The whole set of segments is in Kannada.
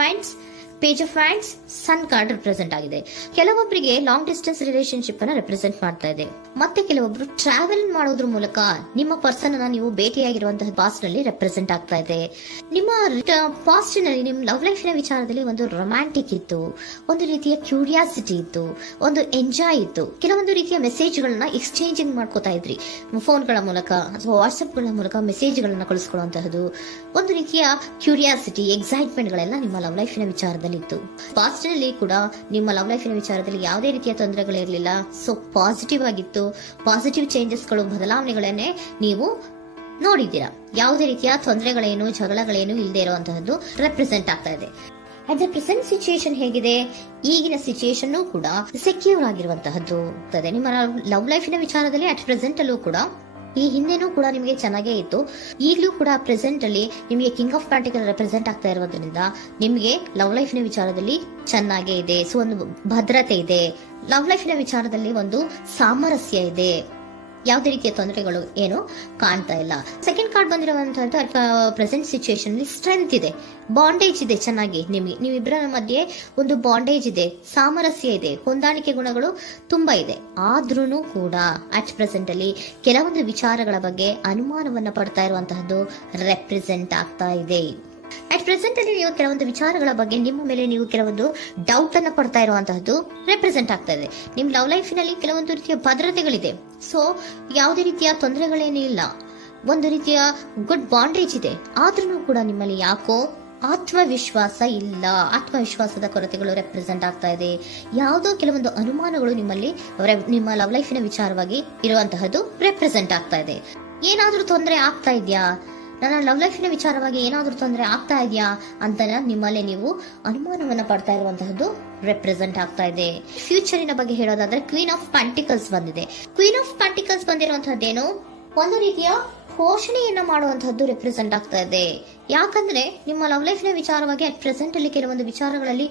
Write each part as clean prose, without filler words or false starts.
Wands, page of wands, sun card represent ಆಗಿದೆ. ಕೆಲವೊಬ್ಬರಿಗೆ ಲಾಂಗ್ ಡಿಸ್ಟೆನ್ಸ್ ರಿಲೇಶನ್ಶಿಪ್ ಅನ್ನ ರೆಪ್ರೆಸೆಂಟ್ ಮಾಡ್ತಾ ಇದೆ. ಮತ್ತೆ ಕೆಲವೊಬ್ರು ಟ್ರಾವೆಲ್ ಮಾಡೋದ್ರ ಮೂಲಕ ನಿಮ್ಮ ಪರ್ಸನ್ ಅನ್ನ ನೀವು ಭೇಟಿಯಾಗಿರುವಂತಹ ಪಾಸ್ಟ್ ನಲ್ಲಿ ರೆಪ್ರೆಸೆಂಟ್ ಆಗ್ತಾ ಇದೆ. ನಿಮ್ಮ ಪಾಸ್ಟ್ ನಲ್ಲಿ ನಿಮ್ಮ ಲವ್ ಲೈಫ್ ನ ವಿಚಾರದಲ್ಲಿ ಒಂದು ರೊಮ್ಯಾಂಟಿಕ್ ಇತ್ತು, ಒಂದು ರೀತಿಯ ಕ್ಯೂರಿಯಾಸಿಟಿ ಇತ್ತು, ಒಂದು ಎಂಜಾಯ್ ಇತ್ತು. ಕೆಲವೊಂದು ರೀತಿಯ ಮೆಸೇಜ್ ಗಳನ್ನ ಎಕ್ಸ್ಚೇಂಜಿಂಗ್ ಮಾಡ್ಕೋತಾ ಇದ್ರಿ, ಫೋನ್ಗಳ ಮೂಲಕ ಅಥವಾ ವಾಟ್ಸ್ಆಪ್ ಗಳ ಮೂಲಕ ಮೆಸೇಜ್ ಗಳನ್ನ ಕಳಿಸ್ಕೊಳ್ಳುವಂತಹದ್ದು, ಒಂದು ರೀತಿಯ ಕ್ಯೂರಿಯಾಸಿಟಿ, ಎಕ್ಸೈಟ್ಮೆಂಟ್ ಗಳೆಲ್ಲ ನಿಮ್ಮ ಲವ್ ಲೈಫ್ ನ ವಿಚಾರದಲ್ಲಿ ಇತ್ತು. ಪಾಸ್ಟ್ ನಲ್ಲಿ ಕೂಡ ನಿಮ್ಮ ಲವ್ ಲೈಫ್ ನ ವಿಚಾರದಲ್ಲಿ ಯಾವುದೇ ರೀತಿಯ ತೊಂದರೆಗಳಿರಲಿಲ್ಲ. ಸೊ ಪಾಸಿಟಿವ್ ಆಗಿತ್ತು. ಪಾಸಿಟಿವ್ ಚೇಂಜಸ್ ಗಳು, ಬದಲಾವಣೆಗಳನ್ನೇ ನೀವು ನೋಡಿದ್ದೀರಾ. ಯಾವುದೇ ರೀತಿಯ ತೊಂದರೆಗಳೇನು, ಜಗಳಗಳೇನು ಇಲ್ಲದೆ ಇರುವಂತಹದ್ದು ರೆಪ್ರೆಸೆಂಟ್ ಆಗ್ತಾ ಇದೆ. ಅಟ್ ದ ಪ್ರೆಸೆಂಟ್ ಸಿಚುಯೇಷನ್ ಹೇಗಿದೆ? ಈಗಿನ ಸಿಚುಯೇಷನ್ ಕೂಡ ಸೆಕ್ಯೂರ್ ಆಗಿರುವಂತಹದ್ದು. ನಿಮ್ಮ ಲವ್ ಲೈಫಿನ ವಿಚಾರದಲ್ಲಿ ಅಟ್ ಪ್ರೆಸೆಂಟ್ ಅಲ್ಲೂ ಕೂಡ, ಈ ಹಿಂದೆನೂ ಕೂಡ ನಿಮಗೆ ಚೆನ್ನಾಗೇ ಇತ್ತು, ಈಗಲೂ ಕೂಡ ಪ್ರೆಸೆಂಟ್ ಅಲ್ಲಿ ನಿಮಗೆ ಕಿಂಗ್ ಆಫ್ ಪ್ಯಾಂಟಿಕಲ್ ರೆಪ್ರೆಸೆಂಟ್ ಆಗ್ತಾ ಇರೋದ್ರಿಂದ ನಿಮಗೆ ಲವ್ ಲೈಫ್ ನ ವಿಚಾರದಲ್ಲಿ ಚೆನ್ನಾಗೇ ಇದೆ. ಸೊ ಒಂದು ಭದ್ರತೆ ಇದೆ. ಲವ್ ಲೈಫ್ ನ ವಿಚಾರದಲ್ಲಿ ಒಂದು ಸಾಮರಸ್ಯ ಇದೆ. ಯಾವುದೇ ರೀತಿಯ ತೊಂದರೆಗಳು ಏನು ಕಾಣ್ತಾ ಇಲ್ಲ. ಸೆಕೆಂಡ್ ಕಾರ್ಡ್ ಬಂದಿರುವಂತಹ ಪ್ರೆಸೆಂಟ್ ಸಿಚುಯೇಷನ್ ಅಲ್ಲಿ ಸ್ಟ್ರೆಂತ್ ಇದೆ, ಬಾಂಡೇಜ್ ಇದೆ. ಚೆನ್ನಾಗಿ ನೀವಿಬ್ಬರ ಮಧ್ಯೆ ಒಂದು ಬಾಂಡೇಜ್ ಇದೆ, ಸಾಮರಸ್ಯ ಇದೆ, ಹೊಂದಾಣಿಕೆ ಗುಣಗಳು ತುಂಬಾ ಇದೆ. ಆದ್ರೂ ಕೂಡ ಅಟ್ ಪ್ರೆಸೆಂಟ್ ಅಲ್ಲಿ ಕೆಲವೊಂದು ವಿಚಾರಗಳ ಬಗ್ಗೆ ಅನುಮಾನವನ್ನ ಪಡ್ತಾ ಇರುವಂತಹದ್ದು ರೆಪ್ರೆಸೆಂಟ್ ಆಗ್ತಾ ಇದೆ. ಅಟ್ ಪ್ರೆಸೆಂಟ್ ಅಲ್ಲಿ ನೀವು ಕೆಲವೊಂದು ವಿಚಾರಗಳ ಬಗ್ಗೆ ನಿಮ್ಮ ಮೇಲೆ ನೀವು ಕೆಲವೊಂದು ಡೌಟ್ ಅನ್ನ ಪಡ್ತಾ ಇರುವಂತಹದ್ದು ರೆಪ್ರೆಸೆಂಟ್ ಆಗ್ತಾ ಇದೆ. ನಿಮ್ ಲವ್ ಲೈಫಿನಲ್ಲಿ ಕೆಲವೊಂದು ರೀತಿಯ ಭದ್ರತೆಗಳಿದೆ. ಸೊ ಯಾವುದೇ ರೀತಿಯ ತೊಂದರೆಗಳೇನೂ ಇಲ್ಲ, ಒಂದು ರೀತಿಯ ಗುಡ್ ಬಾಂಡೇಜ್ ಇದೆ. ಆದ್ರೂ ಕೂಡ ನಿಮ್ಮಲ್ಲಿ ಯಾಕೋ ಆತ್ಮವಿಶ್ವಾಸ ಇಲ್ಲ, ಆತ್ಮವಿಶ್ವಾಸದ ಕೊರತೆಗಳು ರೆಪ್ರೆಸೆಂಟ್ ಆಗ್ತಾ ಇದೆ. ಯಾವುದೋ ಕೆಲವೊಂದು ಅನುಮಾನಗಳು ನಿಮ್ಮಲ್ಲಿ ನಿಮ್ಮ ಲವ್ ಲೈಫಿನ ವಿಚಾರವಾಗಿ ಇರುವಂತಹದ್ದು ರೆಪ್ರೆಸೆಂಟ್ ಆಗ್ತಾ ಇದೆ. ಏನಾದ್ರೂ ತೊಂದರೆ ಆಗ್ತಾ ಇದೆಯಾ, ನನ್ನ ಲವ್ ಲೈಫಿನ ವಿಚಾರವಾಗಿ ಏನಾದ್ರೂ ತೊಂದರೆ ಆಗ್ತಾ ಇದೆಯಾ ಅಂತ ನಿಮ್ಮಲ್ಲೇ ನೀವು ಅನುಮಾನವನ್ನ ಪಡ್ತಾ ಇರುವಂತಹದ್ದು ರೆಪ್ರೆಸೆಂಟ್ ಆಗ್ತಾ ಇದೆ. ಫ್ಯೂಚರಿನ ಬಗ್ಗೆ ಹೇಳೋದಾದ್ರೆ ಕ್ವೀನ್ ಆಫ್ ಪ್ಯಾಂಟಿಕಲ್ಸ್ ಬಂದಿದೆ. ಕ್ವೀನ್ ಆಫ್ ಪ್ಯಾಂಟಿಕಲ್ಸ್ ಬಂದಿರುವಂತಹದ್ದೇನು, ಒಂದು ರೀತಿಯ ಘೋಷಣೆಯನ್ನ ಮಾಡುವಂತಹದ್ದು ರೆಪ್ರೆಸೆಂಟ್ ಆಗ್ತಾ ಇದೆ. ಯಾಕಂದ್ರೆ ನಿಮ್ಮ ಲವ್ ಲೈಫ್ ನ ವಿಚಾರವಾಗಿ ಅಟ್ ಪ್ರೆಸೆಂಟ್ ಅಲ್ಲಿ ಕೆಲವೊಂದು ವಿಚಾರಗಳಲ್ಲಿ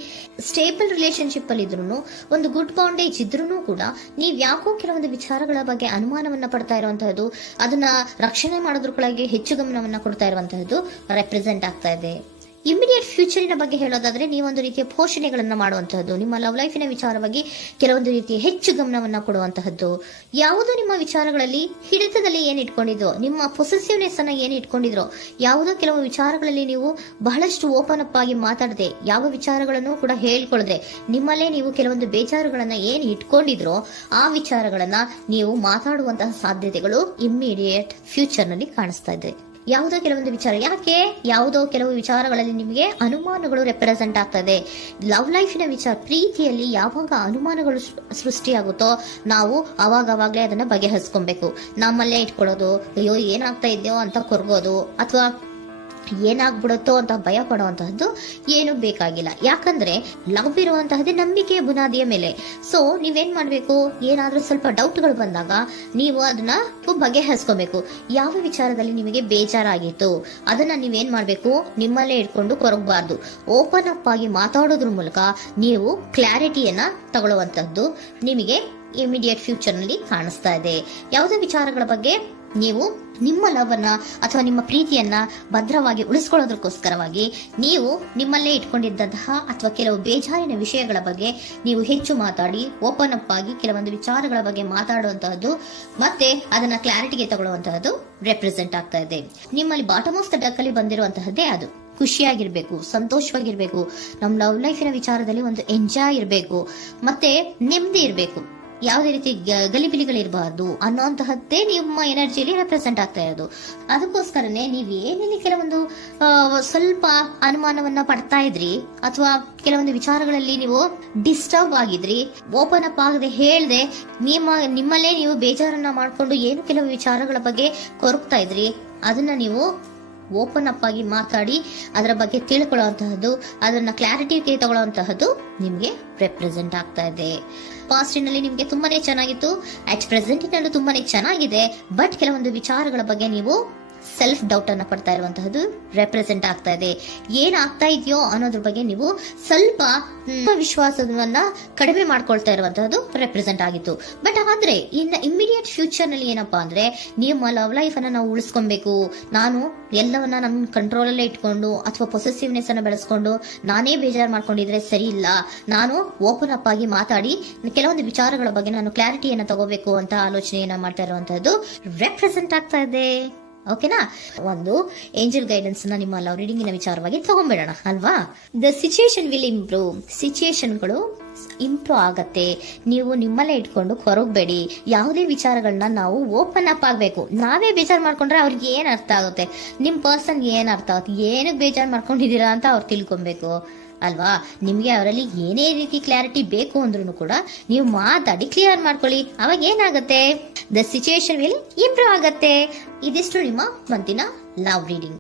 ಸ್ಟೇಬಲ್ ರಿಲೇಶನ್ಶಿಪ್ ಅಲ್ಲಿ ಇದ್ರೂ, ಒಂದು ಗುಡ್ ಬಾಂಡೇಜ್ ಇದ್ರೂ ಕೂಡ ನೀವ್ ಯಾಕೋ ಕೆಲವೊಂದು ವಿಚಾರಗಳ ಬಗ್ಗೆ ಅನುಮಾನವನ್ನ ಪಡ್ತಾ ಇರುವಂತಹದ್ದು, ಅದನ್ನ ರಕ್ಷಣೆ ಮಾಡೋದ್ರೊಳಗೆ ಹೆಚ್ಚು ಗಮನವನ್ನ ಕೊಡ್ತಾ ಇರುವಂತಹದ್ದು ರೆಪ್ರೆಸೆಂಟ್ ಆಗ್ತಾ ಇದೆ. ಇಮಿಡಿಯೇಟ್ ಫ್ಯೂಚರಿನ ಬಗ್ಗೆ ಹೇಳೋದಾದ್ರೆ ನೀವೊಂದು ರೀತಿಯ ಘೋಷಣೆಗಳನ್ನ ಮಾಡುವಂತಹದ್ದು, ನಿಮ್ಮ ಲವ್ ಲೈಫಿನ ವಿಚಾರವಾಗಿ ಕೆಲವೊಂದು ರೀತಿಯ ಹೆಚ್ಚು ಗಮನವನ್ನ ಕೊಡುವಂತಹದ್ದು, ಯಾವುದೋ ನಿಮ್ಮ ವಿಚಾರಗಳಲ್ಲಿ ಹಿಡಿತದಲ್ಲಿ ಏನ್ ಇಟ್ಕೊಂಡಿದ್ರೋ, ನಿಮ್ಮ ಪೊಸೆಸಿವ್ನೆಸ್ ಅನ್ನ ಏನ್ ಇಟ್ಕೊಂಡಿದ್ರೋ, ಯಾವುದೋ ಕೆಲವು ವಿಚಾರಗಳಲ್ಲಿ ನೀವು ಬಹಳಷ್ಟು ಓಪನ್ ಅಪ್ ಆಗಿ ಮಾತಾಡದೆ, ಯಾವ ವಿಚಾರಗಳನ್ನು ಕೂಡ ಹೇಳ್ಕೊಳ್ಳದೆ, ನಿಮ್ಮಲ್ಲೇ ನೀವು ಕೆಲವೊಂದು ಬೇಜಾರುಗಳನ್ನ ಏನ್ ಇಟ್ಕೊಂಡಿದ್ರೋ ಆ ವಿಚಾರಗಳನ್ನ ನೀವು ಮಾತಾಡುವಂತಹ ಸಾಧ್ಯತೆಗಳು ಇಮ್ಮಿಡಿಯೇಟ್ ಫ್ಯೂಚರ್ ನಲ್ಲಿ ಕಾಣಿಸ್ತಾ ಇದೆ. ಯಾವುದೋ ಕೆಲವೊಂದು ವಿಚಾರ, ಯಾಕೆ ಯಾವುದೋ ಕೆಲವು ವಿಚಾರಗಳಲ್ಲಿ ನಿಮಗೆ ಅನುಮಾನಗಳು ರೆಪ್ರೆಸೆಂಟ್ ಆಗ್ತದೆ. ಲವ್ ಲೈಫಿನ ವಿಚಾರ, ಪ್ರೀತಿಯಲ್ಲಿ ಯಾವಾಗ ಅನುಮಾನಗಳು ಸೃಷ್ಟಿಯಾಗುತ್ತೋ ನಾವು ಅವಾಗವಾಗ್ಲೇ ಅದನ್ನ ಬಗೆಹರಿಸ್ಕೊಬೇಕು. ನಮ್ಮಲ್ಲೇ ಇಟ್ಕೊಳ್ಳೋದು, ಅಯ್ಯೋ ಏನಾಗ್ತಾ ಇದೆಯೋ ಅಂತ ಕೊರ್ಗೋದು ಅಥವಾ ಏನಾಗ್ಬಿಡುತ್ತೋ ಅಂತ ಭಯ ಪಡುವಂತಹದ್ದು ಏನು ಬೇಕಾಗಿಲ್ಲ. ಯಾಕಂದ್ರೆ ಲವ್ ಇರುವಂತಹದ್ದೇ ನಂಬಿಕೆಯ ಬುನಾದಿಯ ಮೇಲೆ. ಸೊ ನೀವೇನ್ ಮಾಡ್ಬೇಕು, ಏನಾದ್ರೂ ಸ್ವಲ್ಪ ಡೌಟ್ಗಳು ಬಂದಾಗ ನೀವು ಅದನ್ನ ಬಗೆಹರಿಸ್ಕೋಬೇಕು. ಯಾವ ವಿಚಾರದಲ್ಲಿ ನಿಮಗೆ ಬೇಜಾರಾಗಿತ್ತು ಅದನ್ನ ನೀವೇನ್ ಮಾಡ್ಬೇಕು, ನಿಮ್ಮಲ್ಲೇ ಇಟ್ಕೊಂಡು ಕೊರಗಬಾರ್ದು. ಓಪನ್ ಅಪ್ ಆಗಿ ಮಾತಾಡೋದ್ರ ಮೂಲಕ ನೀವು ಕ್ಲಾರಿಟಿಯನ್ನ ತಗೊಳ್ಳುವಂತಹದ್ದು ನಿಮಗೆ ಇಮಿಡಿಯೇಟ್ ಫ್ಯೂಚರ್ ನಲ್ಲಿ ಕಾಣಿಸ್ತಾ ಇದೆ. ಯಾವುದೇ ವಿಚಾರಗಳ ಬಗ್ಗೆ ನೀವು ನಿಮ್ಮ ಲವ್ ಅನ್ನ ಅಥವಾ ನಿಮ್ಮ ಪ್ರೀತಿಯನ್ನ ಭದ್ರವಾಗಿ ಉಳಿಸ್ಕೊಳ್ಳೋದಕ್ಕೋಸ್ಕರವಾಗಿ ನೀವು ನಿಮ್ಮಲ್ಲೇ ಇಟ್ಕೊಂಡಿದ್ದಂತಹ ಅಥವಾ ಕೆಲವು ಬೇಜಾರಿನ ವಿಷಯಗಳ ಬಗ್ಗೆ ನೀವು ಹೆಚ್ಚು ಮಾತಾಡಿ, ಓಪನ್ ಅಪ್ ಆಗಿ ಕೆಲವೊಂದು ವಿಚಾರಗಳ ಬಗ್ಗೆ ಮಾತಾಡುವಂತಹದ್ದು ಮತ್ತೆ ಅದನ್ನ ಕ್ಲಾರಿಟಿಗೆ ತಗೊಳ್ಳುವಂತಹದ್ದು ರೆಪ್ರೆಸೆಂಟ್ ಆಗ್ತಾ ಇದೆ. ನಿಮ್ಮಲ್ಲಿ ಬಾಟಮ್ ಆಫ್ ದ ಡಕ್ ಅಲ್ಲಿ ಬಂದಿರುವಂತಹದ್ದೇ ಅದು. ಖುಷಿಯಾಗಿರ್ಬೇಕು, ಸಂತೋಷವಾಗಿರ್ಬೇಕು, ನಮ್ಮ ಲವ್ ಲೈಫಿನ ವಿಚಾರದಲ್ಲಿ ಒಂದು ಎಂಜಾಯ್ ಇರಬೇಕು, ಮತ್ತೆ ನೆಮ್ಮದಿ ಇರಬೇಕು, ಯಾವುದೇ ರೀತಿ ಗಲಿಬಿಲಿಗಳಿರಬಾರ್ದು ಅನ್ನೋಂತಹದ್ದೇ ನಿಮ್ಮ ಎನರ್ಜಿಯಲ್ಲಿ ರೆಪ್ರೆಸೆಂಟ್ ಆಗ್ತಾ ಇರೋದು. ಅದಕ್ಕೋಸ್ಕರನೇ ನೀವ್ ಏನೇನು ಕೆಲವೊಂದು ಸ್ವಲ್ಪ ಅನುಮಾನವನ್ನ ಪಡ್ತಾ ಇದ್ರಿ ಅಥವಾ ಕೆಲವೊಂದು ವಿಚಾರಗಳಲ್ಲಿ ನೀವು ಡಿಸ್ಟರ್ಬ್ ಆಗಿದ್ರಿ, ಓಪನ್ ಅಪ್ ಆಗದೆ ಹೇಳ್ದೆ ನಿಮ್ಮಲ್ಲೇ ನೀವು ಬೇಜಾರನ್ನ ಮಾಡ್ಕೊಂಡು ಏನು ಕೆಲವು ವಿಚಾರಗಳ ಬಗ್ಗೆ ಕೊರಗ್ತಾ ಇದ್ರಿ, ಅದನ್ನ ನೀವು ಓಪನ್ ಅಪ್ ಆಗಿ ಮಾತಾಡಿ ಅದರ ಬಗ್ಗೆ ತಿಳ್ಕೊಳ್ಳುವಂತಹದ್ದು, ಅದನ್ನ ಕ್ಲಾರಿಟಿಗೆ ತಗೊಳ್ಳುವಂತಹದ್ದು ನಿಮ್ಗೆ ರೆಪ್ರೆಸೆಂಟ್ ಆಗ್ತಾ ಇದೆ. ಪಾಸ್ಟಿನಲ್ಲಿ ನಿಮ್ಗೆ ತುಂಬಾನೇ ಚೆನ್ನಾಗಿತ್ತು, ಅಟ್ ಪ್ರೆಸೆಂಟಿನಲ್ಲೂ ತುಂಬಾನೇ ಚೆನ್ನಾಗಿದೆ. ಬಟ್ ಕೆಲವೊಂದು ವಿಚಾರಗಳ ಬಗ್ಗೆ ನೀವು ಸೆಲ್ಫ್ ಡೌಟ್ ಅನ್ನ ಪಡ್ತಾ ಇರುವಂತಹದ್ದು ರೆಪ್ರೆಸೆಂಟ್ ಆಗ್ತಾ ಇದೆ. ಏನಾಗ್ತಾ ಇದೆಯೋ ಅನ್ನೋದ್ರ ಬಗ್ಗೆ ನೀವು ಸ್ವಲ್ಪ ವಿಶ್ವಾಸವನ್ನ ಕಡಿಮೆ ಮಾಡ್ಕೊಳ್ತಾ ಇರುವಂತಹದ್ದು ರೆಪ್ರೆಸೆಂಟ್ ಆಗಿತ್ತು. ಬಟ್ ಆದ್ರೆ ಇನ್ನು ಇಮಿಡಿಯೇಟ್ ಫ್ಯೂಚರ್ ನಲ್ಲಿ ಏನಪ್ಪಾ ಅಂದ್ರೆ ನಿಮ್ಮ ಲವ್ ಲೈಫ್ ಅನ್ನ ನಾವು ಉಳಿಸ್ಕೊಬೇಕು, ನಾನು ಎಲ್ಲವನ್ನ ನನ್ನ ಕಂಟ್ರೋಲ್ ಅಲ್ಲೇ ಇಟ್ಕೊಂಡು ಅಥವಾ ಪೊಸೆಸಿವ್ನೆಸ್ ಅನ್ನ ಬೆಳೆಸ್ಕೊಂಡು ನಾನೇ ಬೇಜಾರು ಮಾಡ್ಕೊಂಡಿದ್ರೆ ಸರಿ ಇಲ್ಲ, ನಾನು ಓಪನ್ ಅಪ್ ಆಗಿ ಮಾತಾಡಿ ಕೆಲವೊಂದು ವಿಚಾರಗಳ ಬಗ್ಗೆ ನಾನು ಕ್ಲಾರಿಟಿಯನ್ನ ತಗೋಬೇಕು ಅಂತ ಆಲೋಚನೆಯನ್ನ ಮಾಡ್ತಾ ಇರುವಂತಹದ್ದು ರೆಪ್ರೆಸೆಂಟ್ ಆಗ್ತಾ ಇದೆ. ಓಕೆನಾ? ಒಂದು ಏಂಜಲ್ ಗೈಡೆನ್ಸ್ ನ ನಿಮ್ಮ ಲವ್ ರೀಡಿಂಗಿನ ವಿಚಾರವಾಗಿ ತಗೊಂಡ್ಬಿಡೋಣ ಅಲ್ವಾ. The situation will improve. ಸಿಚುಯೇಷನ್ಗಳು ಇಂಪ್ರೂವ್ ಆಗತ್ತೆ. ನೀವು ನಿಮ್ಮಲ್ಲೇ ಇಟ್ಕೊಂಡು ಹೊರಗಬೇಡಿ. ಯಾವುದೇ ವಿಚಾರಗಳನ್ನ ನಾವು ಓಪನ್ ಅಪ್ ಆಗ್ಬೇಕು. ನಾವೇ ಬೇಜಾರು ಮಾಡ್ಕೊಂಡ್ರೆ ಅವ್ರಿಗೆ ಏನ್ ಅರ್ಥ ಆಗುತ್ತೆ, ನಿಮ್ ಪರ್ಸನ್ ಏನ್ ಅರ್ಥ ಆಗುತ್ತೆ, ಏನಕ್ಕೆ ಬೇಜಾರು ಮಾಡ್ಕೊಂಡಿದ್ದೀರಾ ಅಂತ ಅವ್ರು ತಿಳ್ಕೊಬೇಕು ಅಲ್ವಾ. ನಿಮ್ಗೆ ಅವರಲ್ಲಿ ಏನೇ ರೀತಿ ಕ್ಲಾರಿಟಿ ಬೇಕು ಅಂದ್ರೂ ಕೂಡ ನೀವು ಮಾತಾಡಿ ಕ್ಲಿಯರ್ ಮಾಡ್ಕೊಳ್ಳಿ. ಅವಾಗ ಏನಾಗುತ್ತೆ, ದ ಸಿಚುಯೇಷನ್ ವಿಲ್ ಇಂಪ್ರೂವ್ ಆಗತ್ತೆ. ಇದಿಷ್ಟು ನಿಮ್ಮ ಮಂತಿನ ಲವ್ ರೀಡಿಂಗ್.